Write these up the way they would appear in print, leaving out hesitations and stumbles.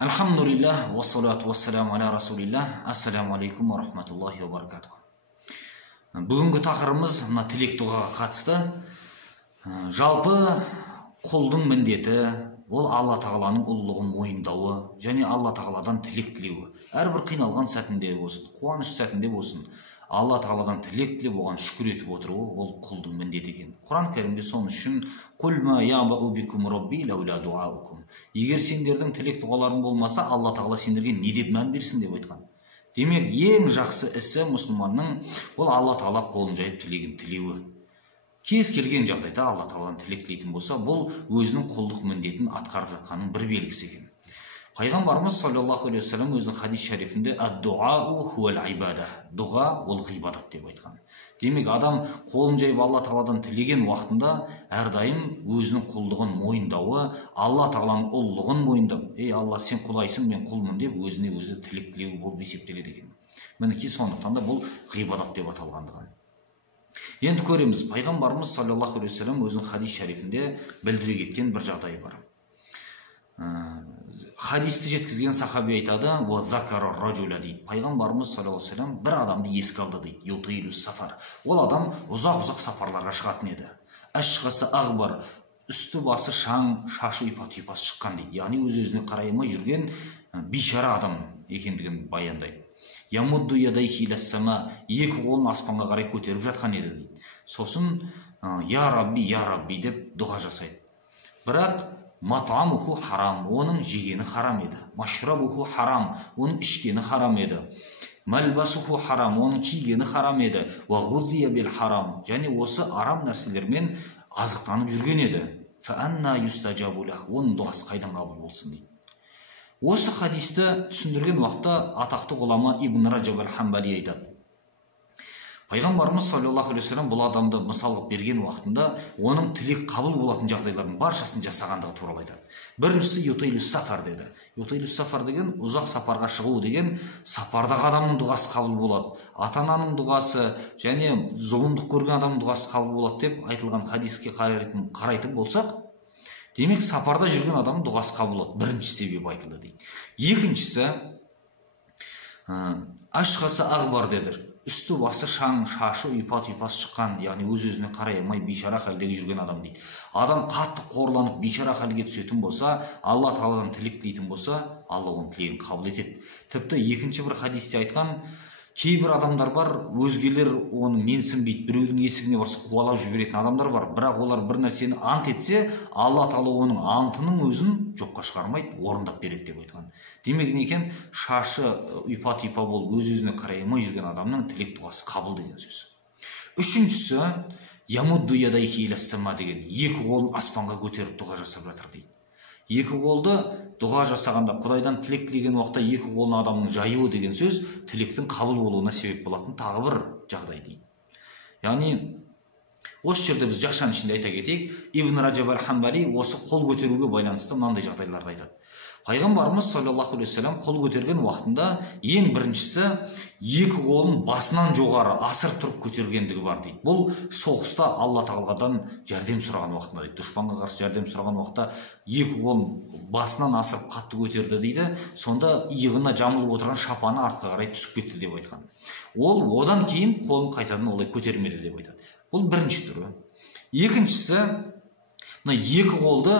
Alhamdulillah, вассалату вассаламу аля расулиллах. Ассаламу алейкум ва рахматуллахи ва баракатух. Бүгінгі тақырыбымыз мына тілек дұғаға қатысты. Жалпы құлдың міндеті ол Алла тағаланың ұлылығын мойындауы және Алла тағаладан тілек тілеуі. Әрбір қиналған сәтінде болсын, қуаныш сәтінде болсын, Алла тағаладан тілек тілеп оған шүкір етіп отыруы ол құлдың міндеті екен. Құран кәрімде соның үшін «Құл ма ябау бикум робби лаула дуаукум». Егер сендердің тілек дұғаларың болмаса, Алла тағала сендерге не деп мән берсін деп айтқан. Демек, ең жақсы ісі мұсылманның ол Алла тағала қолын жайып тілегін тілеуі. Кез келген жағдайда Алла тағаладан тілек тілейтін болса, бұл өзінің құлдық міндетін атқарып жатқанның бір белгісі екен. Пайғамбарымыз саллаллаху алейхи вассалам өзінің хадис шарифінде ад-дуау хуал ибада, дұға ол ғибадат деп айтқан. Демек, адам қолын жайып Алла тағаладан тілеген уақытында әрдайым өзінің құлдығын мойындауы, Алла тағаланың ұлылығын мойындап, ей Алла, сен құдайсың, мен құлмын деп өзіне өзі тілек тілеуі болып есептеледі екен. Мінекей сондықтан да бұл ғибадат деп аталғандығы. Енді көреміз, пайғамбарымыз саллаллаху алейхи вассалам өзінің хадис шарифінде білдіре кеткен бір жағдай бар. Хадисті жеткізген сахаби айтады, «Ва закара раджуля» дейді. Пайғамбарымыз саллаллаху алейхи вассалам бір адамды еске алды дейді. Ютилу сафар. Ол адам ұзақ-ұзақ сапарларға шығатын еді. Ашқасы ағбар, үсті басы шаң, шашы ұйпа-түйпасы шыққан дейді. Яғни өз-өзіне қарай алмай жүрген бейшара адам екендігін баяндайды. Ямудду ядайхи иля-сама, екі қолын аспанға қарай көтеріп жатқан еді дейді. Сосын я рабби деп дұға жасайды. Бірақ матамуху харам, оның жегені харам еді. Машрабуху харам, оның ішкені харам еді. Малбасуху харам, оның кигені харам еді. Ва ғузия бил харам, және осы арам нәрселермен азықтанып жүрген еді. Фа анна юстаджабу лах, оның дұғасы қайдан қабыл болсын дейді. Осы хадисті түсіндірген уақытта атақты ғұлама Ибн Раджаб аль-Хамбали айтады. Пайғамбарымыз саллаллаху алейхи вассалам бұл адамды мысал берген уақытында оның тілек қабыл болатын жағдайлардың баршасын жасағандығы туралы айтады. Біріншісі ютилу сафар деді. Ютилу сафар деген ұзақ сапарға шығу деген, сапардағы адамның дұғасы қабыл болады. Ата-ананың дұғасы және зұлымдық көрген адамның дұғасы қабыл болады деп айтылған хадиске қарайтын болсақ, демек сапарда жүрген адамның дұғасы қабыл болады. Бірінші себебі айтылды дейді. Екіншісі ашқасы ағбар деді. Үсті басы шаң, шашы ұйпа-түйпасы шыққан, яғни өз-өзіне қарай алмай бейшара халдегі жүрген адам дейді. Адам қатты қорланып бейшара халге түсетін болса, Алла тағаладан тілек тілейтін болса, Алла оның тілегін қабыл етеді. Тіпті екінші бір хадисте айтқан, кейбір адамдар бар, өзгелер оны менсінбейді, біреудің есігіне барса қуалап жіберетін адамдар бар, бірақ олар бір нәрсені ант етсе, Алла тағала оның антының өзін жоққа шығармайды, орындап береді деп айтқан. Демек не екен, шашы ұйпа-түйпа болып өз-өзіне қарай алмай жүрген адамның тілек дұғасы қабыл деген сөз. Үшіншісі, ямудду ядайхи иля-сама деген, екі қолын аспанға көтеріп дұға жасап жатыр дейді. Екі қолды дұға жасағанда, Құдайдан тілек тілеген уақытта екі қолын адамның жаюы деген сөз тілектің қабыл болуына себеп болатын тағы бір жағдай дейді. Яғни осы жерде біз жақшаның ішінде айта кетейік, Ибн Раджаб аль-Хамбали осы қол көтеруге байланысты мынандай жағдайларды айтады. Пайғамбарымыз саллаллаху алейхи вассалам қол көтерген уақытында ең біріншісі екі қолын басынан жоғары асырып тұрып көтергендігі бар дейді. Бұл соғыста Алла тағаладан жәрдем сұраған уақытында дейді. Дұшпанға қарсы жәрдем сұраған уақытта екі қолын басынан асырып қатты көтерді дейді. Сонда иығына жамылып отырған шапаны артқа қарай түсіп кетті деп айтқан. Ол одан кейін қолын қайтадан олай көтермеді деп айтады. Бұл бірінші түрі. Екіншісі, мына екі қолды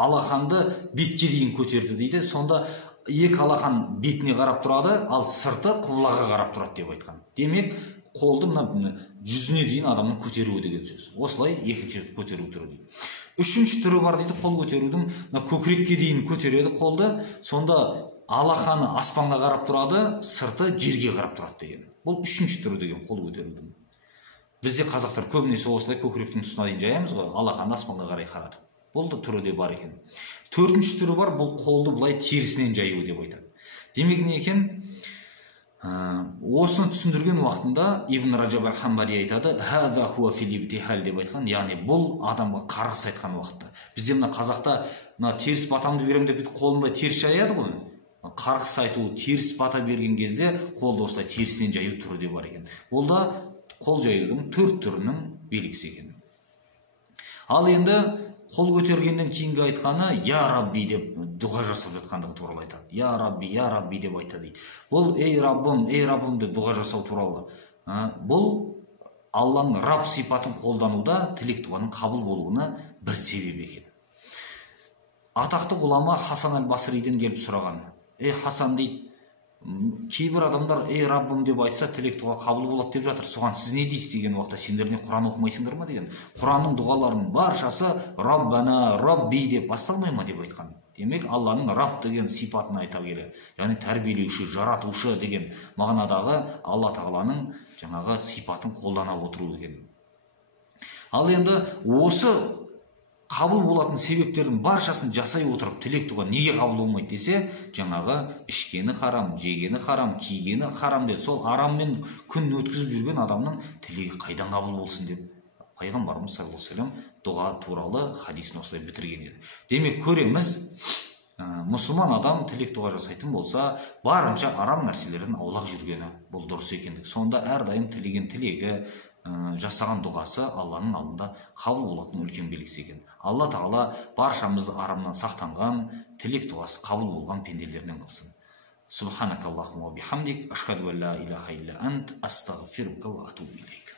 алақанды бетке дейін көтерді дейді. Сонда екі алақан бетіне қарап тұрады, ал сырты құбылаға қарап тұрады деп айтқан. Демек, қолды мына жүзіне дейін адамның көтеруі деген сөз. Осылай екінші көтеру түрі дейді. Үшінші түрі бар дейді, қол көтерудің мына көкірекке дейін көтереді қолды. Сонда алақаны аспанға қарап тұрады, сырты жерге қарап тұрады деген. Бұл үшінші түрі деген қол көтерудің. Бізде қазақтар көбінесе осылай көкіректің тұсына дейін жаямыз ғой, алақанды аспанға қарай қаратып. Бұл да түрі де бар екен. Төртінші түрі бар, бұл қолды былай терісінен жаю деп айтады. Демек не екен, осыны түсіндірген уақытында Ибн Раджаб аль-Хамбали айтады, «Хаза хуа фил ибтихал» деп айтқан, яғни бұл адамға қарғыс айтқан уақытта. Бізде мына қазақта теріс батамды берем деп қолын былай теріс жаяды ғой. Қарғыс айту, теріс бата берген кезде қолды осылай терісінен жаю түрі де бар екен. Бұл да қол жаюдың төрт түрінің белгісі екен. Ал енді қол көтергеннен кейінгі айтқаны я рабби деп дұға жасап жатқандығы туралы айтады. Я рабби деп айтады дейді. Бұл ей раббым деп дұға жасау туралы. Бұл Алланың раб сипатын қолдануда тілек дұғаның қабыл болуына бір себеп екен. Атақты ғұлама Хасан аль-Басриден келіп сұраған. Хасан дейді, кейбір адамдар раббым деп айтса тілек дұға қабыл болады деп жатыр. Соған сіз не дейсіз деген уақытта сендер не Құран оқымайсыңдар ма деген. Құранның дұғаларының баршасы раббана, рабби деп басталмай ма деп айтқан. Демек, Алланың раб деген сипатын айта келе. Яғни тәрбиелеуші, жаратушы деген мағынадағы Алла тағаланың жаңағы сипатын қолдана отыру екен. Ал енді осы қабыл болатын себептердің баршасын жасай отырып тілек дұға неге қабыл болмайды десе, жаңағы ішкені харам, жегені харам, кигені харам деді. Сол араммен күн өткізіп жүрген адамның тілегі қайдан қабыл болсын деп пайғамбарымыз саллаллаху алейхи ва саллям дұға туралы хадисін осылай бітірген еді. Демек, көреміз, мұсылман адам тілек дұға жасайтын болса, барынша арам нәрселерден аулақ жүргені бұл дұрыс екендігі. Сонда әрдайым тілеген тілегі, жасаған дұғасы Алланың алдында қабыл болатын үлкен белгісі екен. Алла тағала баршамызды арамнан сақтанған, тілек дұғасы қабыл болған пенделерден қылсын. Субханакаллахумма бихамдик, ашхаду ан ла илаха илля ант, астағфирука ва атубу илейк.